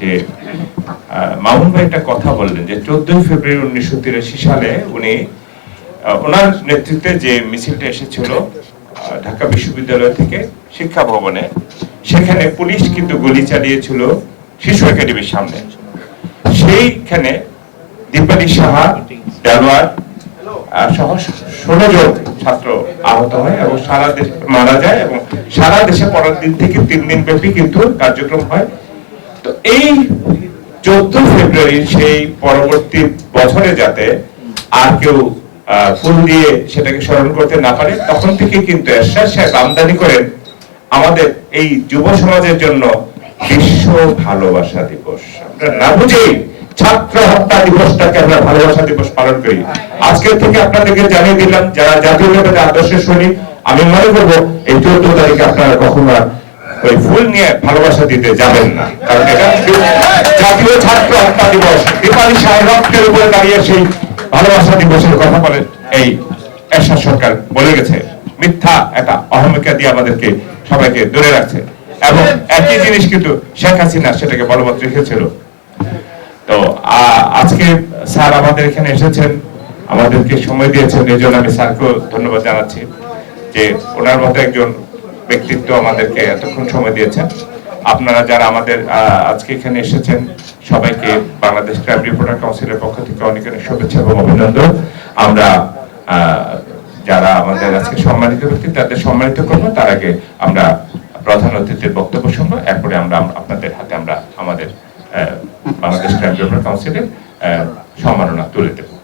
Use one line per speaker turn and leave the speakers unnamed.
যে মামুন ভাই একটা কথা বললেন যে চোদ্দই ফেব্রুয়ারি উনিশশো তিরাশি সালে উনি ওনার নেতৃত্বে যে মিছিলটা এসেছিল ঢাকা বিশ্ববিদ্যালয় থেকে শিক্ষা ভবনে সেখানে পুলিশ কিন্তু গুলি চালিয়েছিল শিশু একাডেমির সামনে। সেইখানে দীপালি সাহা দেলোয়ার আহ, সহ ষোলো জন ছাত্র আহত হয় এবং সারা দেশ মারা যায় এবং সারা দেশে পরের দিন থেকে তিন দিন ব্যাপী কিন্তু কার্যক্রম হয়। তো এই চোদ্দ সেই পরবর্তী বছরে যাতে আর কেউ ফুল দিয়ে সেটাকে স্মরণ করতে না পারে, তখন থেকে কিন্তু এরশাদ সাহেব আমদানি করেন আমাদের এই যুব সমাজের জন্য বিশ্ব ভালোবাসা দিবস। আমরা না বুঝেই ছাত্র হত্যা দিবসটাকে আমরা ভালোবাসা দিবস পালন করি। আজকে থেকে আপনাদেরকে জানিয়ে দিলাম, যারা জাতীয় আদর্শের সৈনিক আমি মনে করব এই চোদ্দ তারিখে আপনারা কখনো ওই ফুল নিয়ে ভালোবাসা দিতে যাবেন না। কারণ এটা জাতীয় ছাত্র হত্যা দিবস। দীপালি সাহেব রক্তের উপরে দাঁড়িয়ে সেই ভালোবাসা দিবসের কথা বলেন। এই এরশাদ সরকার বলে গেছে, মিথ্যা একটা অহমিকা দিয়ে আমাদেরকে সবাইকে দূরে রাখছে। এবং একই জিনিস কিন্তু শেখ হাসিনা সেটাকে বলবৎ রেখেছিল। তো আজকে স্যার আমাদের এখানে এসেছেন, আমাদেরকে সময় দিয়েছেন। এই জন্য আমি স্যারকেও ধন্যবাদ জানাচ্ছি যে ওনার মতো একজন ব্যক্তিত্ব আমাদেরকে এতক্ষণ সময় দিয়েছেন। আপনারা যারা আমাদের আজকে এখানে এসেছেন, সবাইকে বাংলাদেশ ক্রাইম রিপোর্টার কাউন্সিলের পক্ষ থেকে অনেক অনেক শুভেচ্ছা এবং অভিনন্দন। আমরা যারা আমাদের আজকে সম্মানিত ব্যক্তি, তাদের সম্মানিত করব। তার আগে আমরা প্রধান অতিথির বক্তব্য শুনব। এরপরে আমরা আপনাদের হাতে আমরা আমাদের বাংলাদেশ ক্রাইম রিপোর্টার কাউন্সিলের সম্মাননা তুলে দেবো।